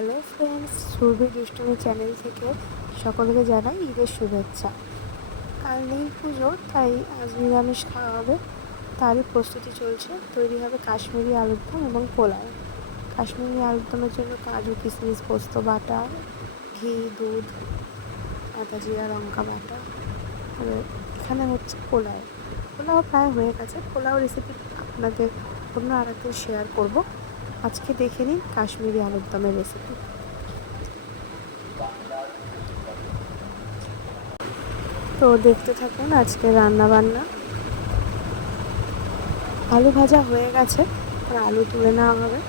Hello friends, সুরভি দুষ্টুমি channel থেকে সকলকে জানাই ঈদের শুভেচ্ছা। কাল নেই পুজো, তাই আজ নিরামিষ খাওয়া হবে। তারই প্রস্তুতি চলছে। তৈরি হবে কাশ্মীরি আলুর দম এবং পোলাও। কাশ্মীরি আলুর দমের জন্য কাজু, কিশমিশ, পোস্ত বাটা, ঘি, দুধ, আদা, জিরা, লঙ্কা বাটা। আর এখানে হচ্ছে পোলাও। পোলাও প্রায় হয়ে গেছে। পোলাও রেসিপি আপনাদের অন্য আরেকদিন শেয়ার করব। আজকে দেখে নিন কাশ্মীরি আলুর দমের রেসিপি। তো দেখতে থাকুন আজকে রান্না বান্না। আলু ভাজা হয়ে গেছে, আর আলু তুলে নেওয়া হবে।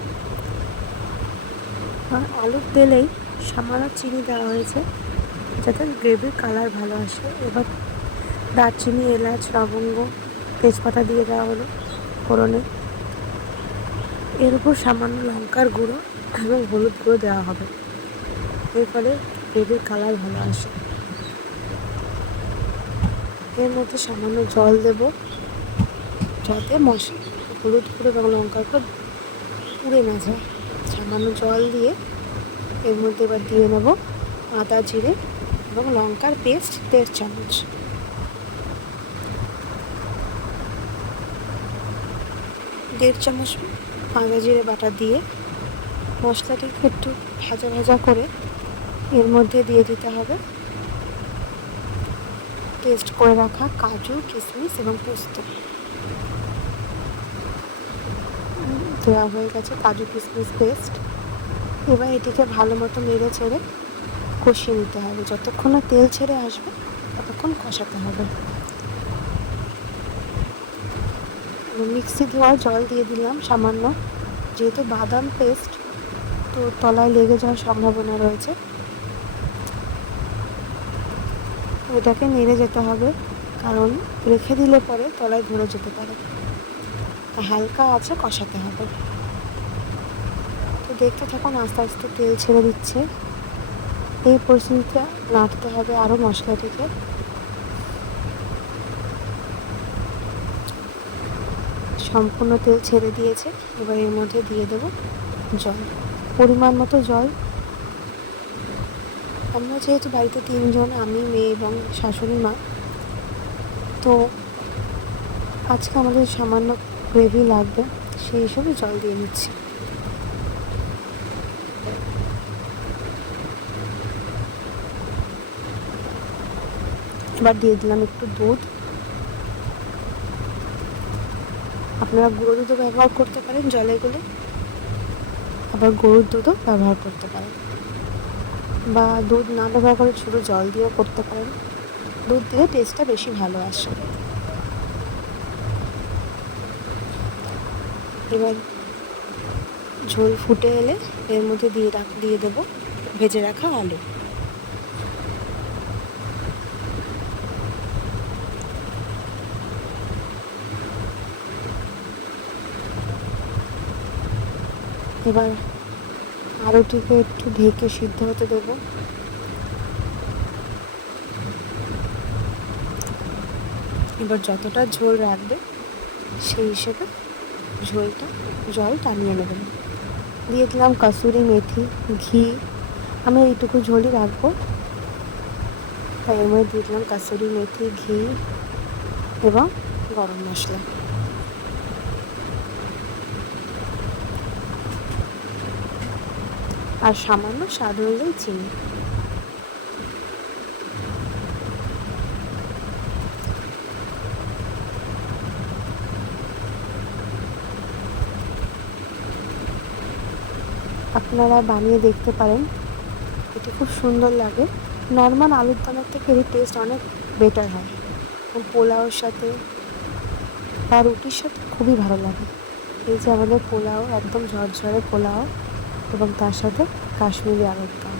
আর আলুর তেলেই সামান্য চিনি দেওয়া হয়েছে যাতে গ্রেভির কালার ভালো আসে। এবার দারচিনি, এলাচ, লবঙ্গ, তেজপাতা দিয়ে দেওয়া হলো ফোড়নে। এর উপর সামান্য লঙ্কার গুঁড়ো এবং হলুদ গুঁড়ো দেওয়া হবে, এর ফলে গ্রেভির কালার ভালো আসে। এর মধ্যে সামান্য জল দেব যাতে হলুদ গুঁড়ো এবং লঙ্কার গুঁড়ো পুড়ে না যায়। সামান্য জল দিয়ে এর মধ্যে এবার দিয়ে নেব আদা, জিরে এবং লঙ্কার পেস্ট 1.5 চামচ। আদা জিরে বাটা দিয়ে মশলাটিকে একটু ভাজা ভাজা করে এর মধ্যে দিয়ে দিতে হবে পেস্ট করে রাখা কাজু, কিশমিশ এবং পোস্ত। দেওয়া হয়ে গেছে কাজু, কিশমিশ পেস্ট। এবার এটিকে ভালো মতো নেড়ে চেড়ে কষিয়ে নিতে হবে। যতক্ষণ না তেল ছেড়ে আসবে ততক্ষণ কষাতে হবে। মিক্সি ধোয়া জল দিয়ে দিলাম সামান্য, যেহেতু বাদাম পেস্ট তো তলায় লেগে যাওয়ার সম্ভাবনা রয়েছে। এটাকে নেড়ে যেতে হবে, কারণ রেখে দিলে পরে তলায় ধরে যেতে পারে। হালকা আঁচে কষাতে হবে। তো দেখতে থাকুন আস্তে আস্তে তেল ছেড়ে দিচ্ছে। এই পরিস্থিতিতে নাড়তে হবে আরও মশলাটিকে। সম্পূর্ণ তেল ছেড়ে দিয়েছে। এবার এর মধ্যে দিয়ে দেব জল, পরিমাণ মতো জল। আমরা যেহেতু বাড়িতে 3 জন, আমি, মেয়ে এবং শাশুড়ি মা, তো আজকে আমাদের সামান্য গ্রেভি লাগবে, সেই হিসেবে জল দিয়ে নিচ্ছি। এবার দিয়ে দিলাম একটু দুধ। আপনারা গুঁড়ো দুধও ব্যবহার করতে পারেন জলে গুলে, আবার গরুর দুধও ব্যবহার করতে পারেন, বা দুধ না ব্যবহার করে শুধু জল দিয়েও করতে পারেন। দুধ দিলে টেস্টটা বেশি ভালো আসে। এবার ঝোল ফুটে এলে এর মধ্যে দিয়ে দেবো ভেজে রাখা আলু। এবার আলুটিকে একটু ঢেকে সিদ্ধ হতে দেবো। এবার যতটা ঝোল রাখবে সেই হিসেবে জল টানিয়ে নেবেন। দিয়ে দিলাম কাসুরি মেথি, ঘি। আমি এইটুকু ঝোলই রাখবো, তাই এর মধ্যে দিয়ে দিলাম কাসুরি মেথি, ঘি এবং গরম মশলা। আর সামান্য স্বাদ অনুযায়ী চিনি। আপনারা বানিয়ে দেখতে পারেন, এটি খুব সুন্দর লাগে। নর্মাল আলুর দমের থেকে এর টেস্ট অনেক বেটার হয়। পোলাওর সাথে বা রুটির সাথে খুবই ভালো লাগে। এই যে আমাদের পোলাও, একদম ঝরঝরে পোলাও, এবং তার সাথে কাশ্মীরি আলুর দম।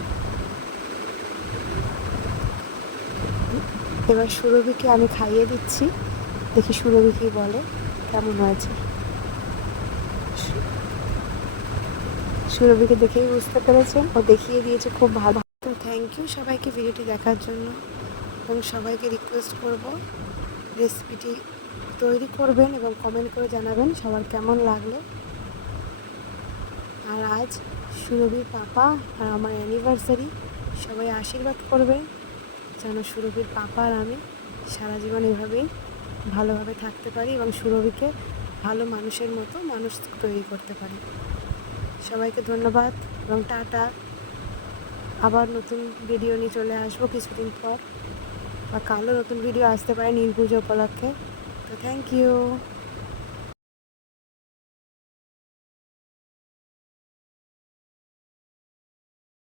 এবার সুরভিকে আমি খাইয়ে দিচ্ছি, দেখি সুরভি কি বলে, কেমন হয়েছে। সুরভিকে দেখেই বুঝতে পেরেছেন, ও দেখিয়ে দিয়েছে খুব ভালো। তো থ্যাংক ইউ সবাইকে ভিডিওটি দেখার জন্য, এবং সবাইকে রিকোয়েস্ট করব রেসিপিটি তৈরি করবেন এবং কমেন্ট করে জানাবেন সবার কেমন লাগলো। আর আজ সুরভির পাপা আর আমার অ্যানিভার্সারি। সবাই আশীর্বাদ করবে যেন সুরভির পাপা আর আমি সারা জীবন এভাবেই ভালোভাবে থাকতে পারি এবং সুরভিকে ভালো মানুষের মতো মানুষ তৈরি করতে পারি। সবাইকে ধন্যবাদ এবং টাটা। আবার নতুন ভিডিও নিয়ে চলে আসবো কিছুদিন পর, বা কালও নতুন ভিডিও আসতে পারে নীল পুজো উপলক্ষে। তো থ্যাংক ইউ।